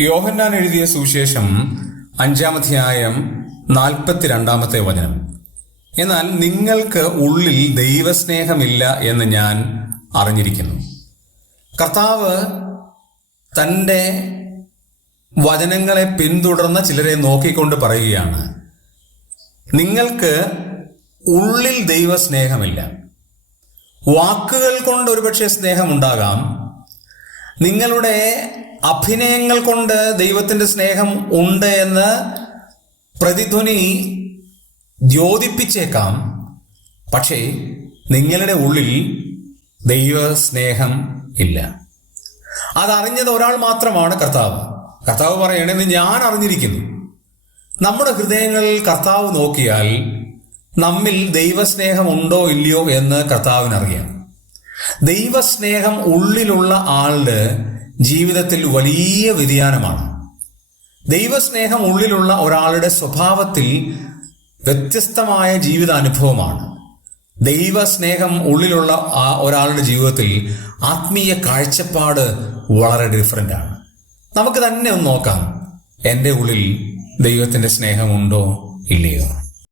യോഹന്നാൻ എഴുതിയ സുവിശേഷം 5-ാം അധ്യായം 42-ാമത്തെ വചനം. എന്നാൽ നിങ്ങൾക്ക് ഉള്ളിൽ ദൈവസ്നേഹമില്ല എന്ന് ഞാൻ അറിഞ്ഞിരിക്കുന്നു. കർത്താവ് തൻ്റെ വചനങ്ങളെ പിന്തുടർന്ന ചിലരെ നോക്കിക്കൊണ്ട് പറയുകയാണ്, നിങ്ങൾക്ക് ഉള്ളിൽ ദൈവസ്നേഹമില്ല. വാക്കുകൾ കൊണ്ട് ഒരുപക്ഷെ സ്നേഹമുണ്ടാകാം, നിങ്ങളുടെ അഭിനയങ്ങൾ കൊണ്ട് ദൈവത്തിൻ്റെ സ്നേഹം ഉണ്ട് എന്ന് പ്രതിധ്വനി ദ്യോതിപ്പിച്ചേക്കാം. പക്ഷേ നിങ്ങളുടെ ഉള്ളിൽ ദൈവസ്നേഹം ഇല്ല. അതറിഞ്ഞത് ഒരാൾ മാത്രമാണ് കർത്താവ്. കർത്താവ് പറയണത് ഞാൻ അറിഞ്ഞിരിക്കുന്നു. നമ്മുടെ ഹൃദയങ്ങളിൽ കർത്താവ് നോക്കിയാൽ നമ്മിൽ ദൈവസ്നേഹം ഉണ്ടോ ഇല്ലയോ എന്ന് കർത്താവിനറിയാം. ദൈവസ്നേഹം ഉള്ളിലുള്ള ആളുടെ ജീവിതത്തിൽ വലിയ വ്യതിയാനമാണ്. ദൈവസ്നേഹം ഉള്ളിലുള്ള ഒരാളുടെ സ്വഭാവത്തിൽ വ്യത്യസ്തമായ ജീവിതാനുഭവമാണ്. ദൈവസ്നേഹം ഉള്ളിലുള്ള ഒരാളുടെ ജീവിതത്തിൽ ആത്മീയ കാഴ്ചപ്പാട് വളരെ ഡിഫറൻ്റ് ആണ്. നമുക്ക് തന്നെ ഒന്ന് നോക്കാം, എൻ്റെ ഉള്ളിൽ ദൈവത്തിൻ്റെ സ്നേഹമുണ്ടോ ഇല്ലയോ.